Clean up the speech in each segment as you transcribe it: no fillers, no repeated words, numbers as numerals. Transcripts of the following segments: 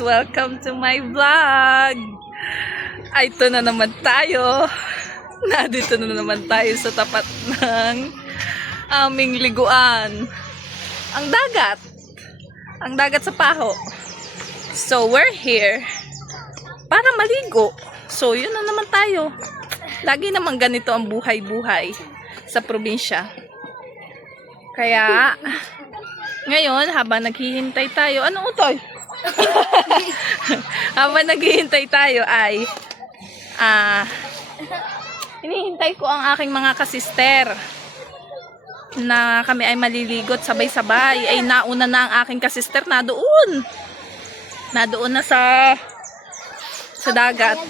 Welcome to my vlog. Ay, ito na naman tayo. Nandito na naman tayo sa tapat ng aming liguan. Ang dagat. Ang dagat sa Paho. So, we're here para maligo. So, yun na naman tayo. Lagi naman ganito ang buhay-buhay sa probinsya. Kaya, ngayon, habang naghihintay tayo, ano utoy? Habang naghihintay tayo ay hinihintay ko ang aking mga kasister na kami ay maliligot sabay-sabay. Ay nauna na ang aking kasister na doon na sa dagat.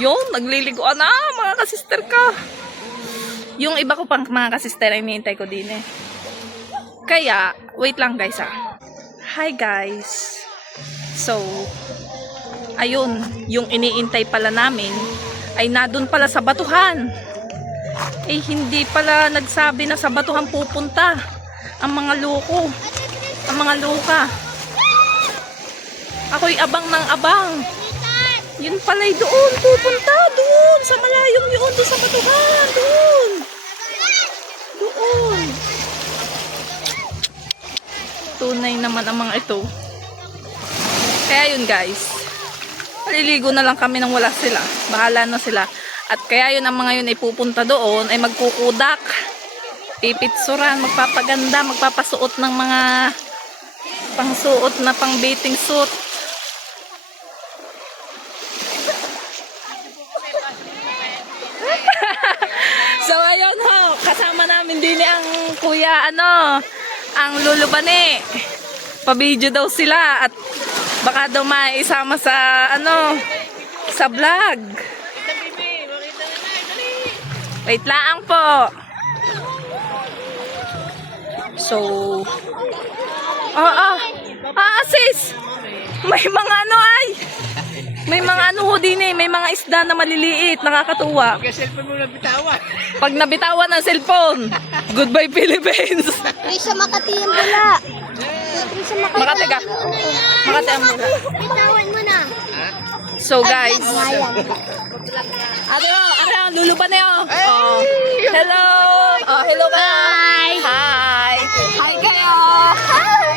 Yun, nagliliguan na mga kasister ka. Yung iba ko pang mga kasister ay hinihintay ko din eh. Kaya wait lang guys Hi guys. So, ayun, yung iniintay pala namin ay nadun pala sa batuhan. Eh, hindi pala nagsabi na sa batuhan pupunta ang mga loko, ang mga loka. Ako'y abang ng abang. Yun pala'y doon, pupunta doon, sa malayong yun, doon sa batuhan, doon. Doon. Tunay naman ang mga ito. Kaya yun guys, maliligo na lang kami nang wala sila. Bahala na sila. At kaya yun ang mga yun ay pupunta doon, ay magkukudak, pipitsuran, magpapaganda, magpapasuot ng mga pangsuot na pang bathing suit. So ayun ho, kasama namin din ang kuya ang lulubani. Pa-video daw sila at baka daw maisama sa sa vlog. Wait lang po. So sis, may mga may mga ho din eh, may mga isda na maliliit, nakakatuwa. Pag-cellphone mo nabitawan. Pag nabitawan ang cellphone, goodbye Philippines. Risa Makati ang bula. Makati ka? Makati ang bula. Bitawan mo na. So guys, ate lulupan na yun. Oh. Hello. Oh, hello ka. Hi. Hi. Hi kayo.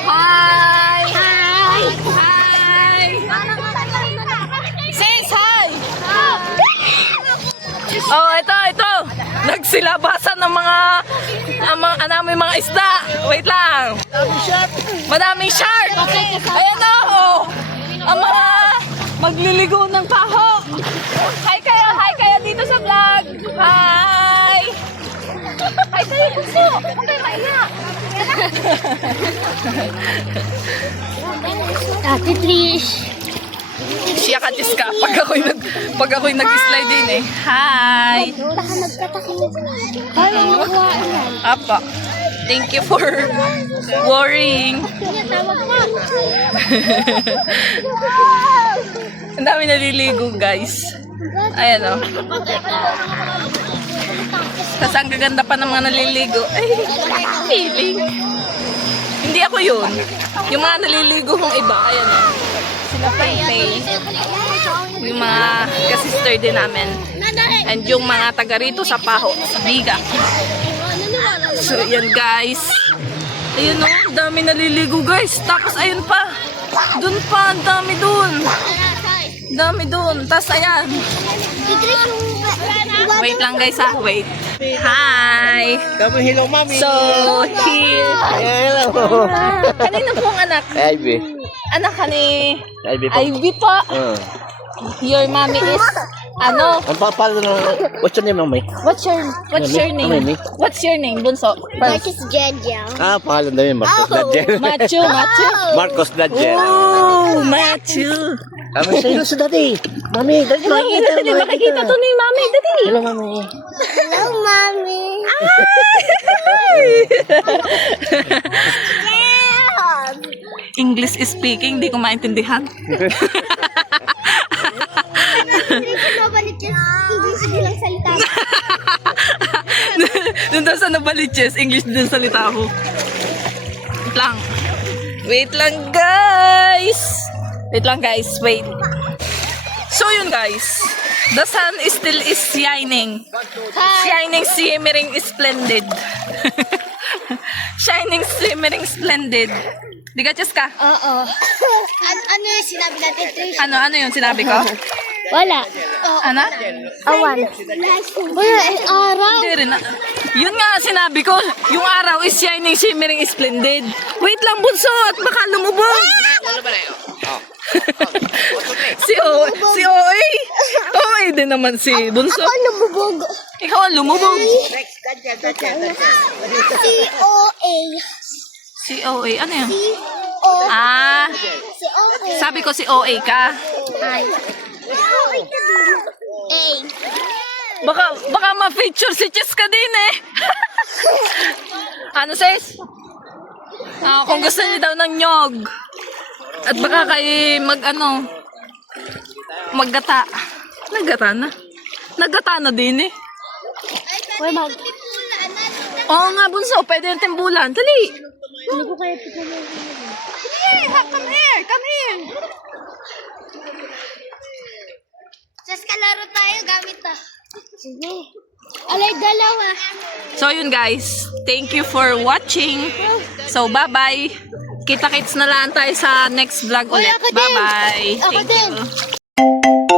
Hi. Hi. Hi. Sis, hi. Oh, ito. Nagsilabasan ng mga may mga isda. Wait lang. Madaming shark. Ayan oh. Ang mga magliligo ng Paho. Hi kayo dito sa vlog. Hi. Hi kayo puso. Huwag kayo maiyak. Ate Trish. Siya ka Jiska pag ako'y nag-slide din eh. Hi. Baka nagtatakil. Parang nakuha na. Apa. Thank you for worrying. Tawag mo. Ang dami naliligo guys. Ayan o. Kasi ang gaganda pa ng mga naliligo. Ay, feeling. Hindi ako yun. Yung mga naliligo kong iba. Ayan o. Sila Pei. Yung mga kasister din namin. And yung mga taga rito sa Paho. Sa Biga. So yan guys. Ayun o. Dami naliligo guys. Tapos ayun pa. Dun pa. Dami dun. Dami dun. Tapos ayan. Wait lang guys wait. Hi. Kami, hello mami. So here. Hello. Kanina pong anak? Ivy. Anak ka ni Ivy po. Ivy po. Your mommy is Ang paano what's your name, mami? What's your name? Mami. What's your name, Bunso? First. Marcus Jeja. Pangalan namin Marcos Dadjer. Matthew. Marcos Dadjer. Oh, Matthew. Kami sa si Daddy. Mami, Daddy. Makikita to ni Mami, Daddy. Hello, mami. Hello, Mommy. English speaking, di ko maintindihan. Mabalit yan. English lang salita. Doon daw sa nabaliches, English din salita ko. Wait lang. Wait lang, guys. Wait lang, guys. Wait. So, yun, guys. The sun is still is shining. Shining, shimmering, splendid. Shining, shimmering, splendid. Di ka, Cheska? Oo. Ano yung sinabi natin, Trish? Ano yung sinabi ko? Wala. Ano? Awan. Wala, araw. Hindi rin. Yun nga sinabi ko. Yung araw is shining, shimmering, splendid. Wait lang, bunso. At baka lumubog. si OA. OA din naman si bunso. Ako lumubog. Ikaw ang lumubog. C-O-A. Si OA. Ano yun? C-O-A. Ah, C-O-A. sabi ko si OA ka. Ay. A. Baka ma-feature si Cheska din eh. Ano sis? Kung gusto niyo daw ng nyog. At baka kayo maggata. Naggata na. Naggata na din eh. Uy, mag. Oo nga bunso, pwede yung timbulan. Dali. Hindi ko kaya pituloy. Come here. Come here. Just kalaro tayo gamit to. Sige. Alay, dalawa. So yun guys, thank you for watching. So bye-bye. Kita-kits na lang tayo sa next vlog ulit. Ako din. Bye-bye. Ako Thank din. you.